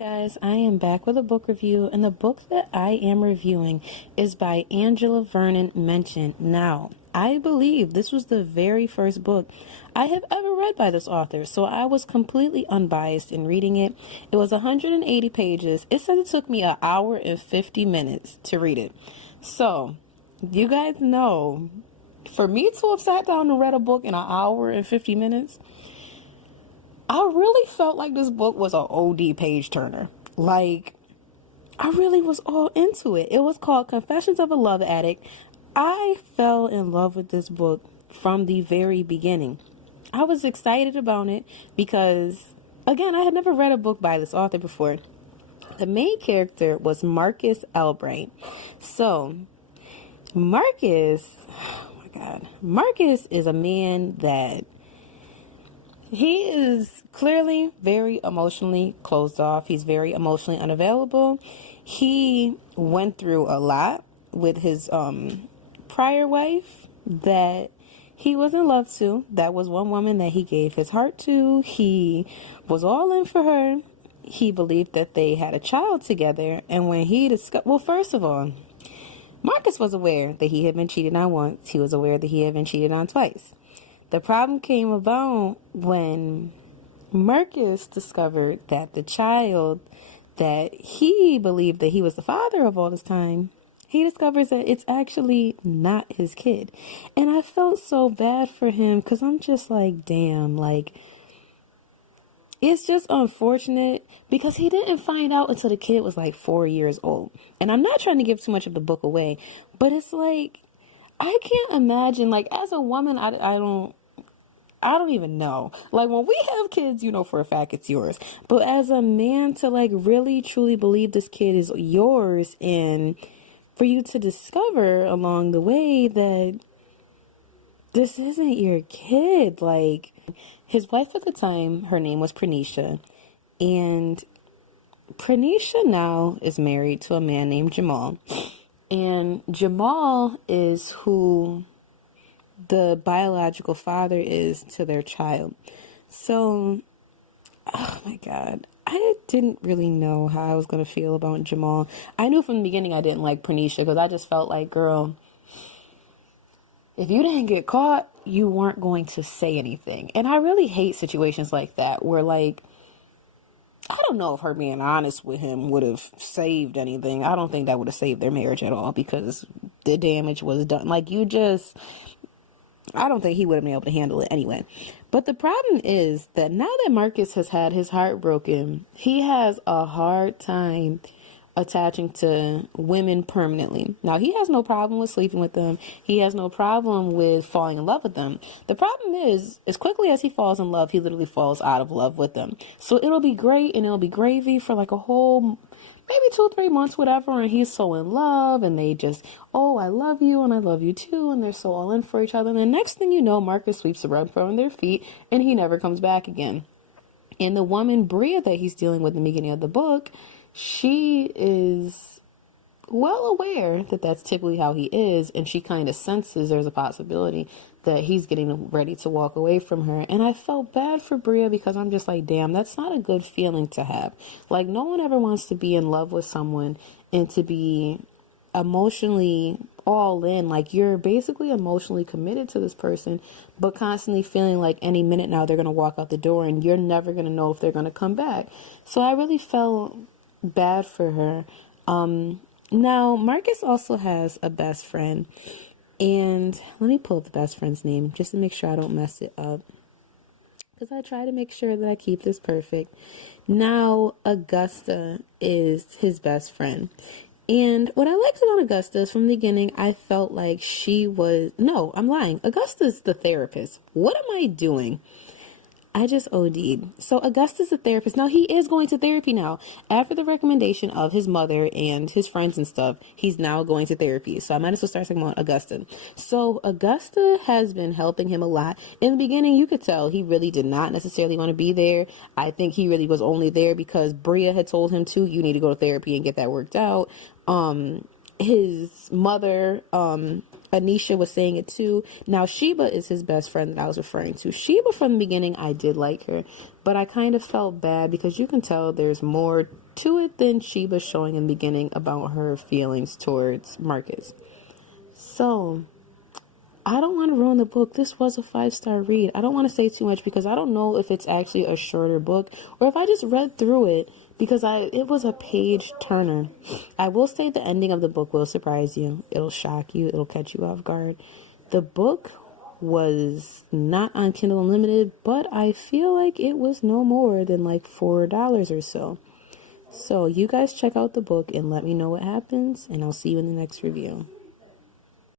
Guys, I am back with a book review, and the book that I am reviewing is by Angelia Vernon Menchan. Now, I believe this was the very first book I have ever read by this author, so I was completely unbiased in reading it. It was 180 pages. It says it took me an hour and 50 minutes to read it. So, you guys know, for me to have sat down and read a book in an hour and 50 minutes, I really felt like this book was an OD page turner. Like, I really was all into it. It was called Confessions of a Love Addict. I fell in love with this book from the very beginning. I was excited about it because, again, I had never read a book by this author before. The main character was Marcus Albright. So, Marcus, oh my God, Marcus is a man that he is clearly very emotionally closed off. He's very emotionally unavailable. He went through a lot with his prior wife that he was in love to. That was one woman that he gave his heart to. He was all in for her. He believed that they had a child together. And when he discovered, well, first of all, Marcus was aware that he had been cheated on once. He was aware that he had been cheated on twice. The problem came about when Marcus discovered that the child that he believed that he was the father of all this time, he discovers that it's actually not his kid. And I felt so bad for him because I'm just like, damn, like, it's just unfortunate because he didn't find out until the kid was like 4 years old. And I'm not trying to give too much of the book away, but it's like, I can't imagine, like, as a woman, I don't even know. Like, when we have kids, you know for a fact it's yours. But as a man, to, like, really, truly believe this kid is yours, and for you to discover along the way that this isn't your kid. Like, his wife at the time, her name was Pranisha. And Pranisha now is married to a man named Jamal. And Jamal is who the biological father is to their child. So, oh my God, I didn't really know how I was going to feel about Jamal. I knew from the beginning I didn't like Pranisha because I just felt like, girl, if you didn't get caught, you weren't going to say anything. And I really hate situations like that where, like, I don't know if her being honest with him would have saved anything. I don't think that would have saved their marriage at all because the damage was done. Like, I don't think he would have been able to handle it anyway. But the problem is that now that Marcus has had his heart broken, he has a hard time attaching to women permanently. Now, he has no problem with sleeping with them. He has no problem with falling in love with them. The problem is, as quickly as he falls in love, he literally falls out of love with them. So it'll be great and it'll be gravy for like a whole maybe 2-3 months, whatever, and he's so in love, and they just, oh, I love you, and I love you too, and they're so all in for each other, and the next thing you know, Marcus sweeps the rug from their feet, and he never comes back again. And the woman, Bria, that he's dealing with in the beginning of the book, she is well aware that that's typically how he is, and she kind of senses there's a possibility that he's getting ready to walk away from her. And I felt bad for Bria because I'm just like, damn, that's not a good feeling to have. Like, no one ever wants to be in love with someone and to be emotionally all in. Like, you're basically emotionally committed to this person, but constantly feeling like any minute now they're going to walk out the door and you're never going to know if they're going to come back. So I really felt bad for her. Now, Marcus also has a best friend. And let me pull up the best friend's name just to make sure I don't mess it up, because I try to make sure that I keep this perfect. Now, Augusta is his best friend. And what I liked about Augusta is from the beginning, I felt like she was... No, I'm lying. Augusta's the therapist. What am I doing? I just OD'd. So Augusta's a therapist. Now, he is going to therapy now. After the recommendation of his mother and his friends and stuff, he's now going to therapy. So I might as well start talking about Augusta. So Augusta has been helping him a lot. In the beginning, you could tell he really did not necessarily want to be there. I think he really was only there because Bria had told him to, you need to go to therapy and get that worked out. His mother, Anisha was saying it too. Now, Sheba is his best friend that I was referring to. Sheba, from the beginning, I did like her, but I kind of felt bad because you can tell there's more to it than Sheba showing in the beginning about her feelings towards Marcus. So, I don't want to ruin the book. This was a 5-star read. I don't want to say too much because I don't know if it's actually a shorter book or if I just read through it because it was a page turner. I will say the ending of the book will surprise you. It'll shock you. It'll catch you off guard. The book was not on Kindle Unlimited, but I feel like it was no more than like $4 or so. So you guys check out the book and let me know what happens, and I'll see you in the next review.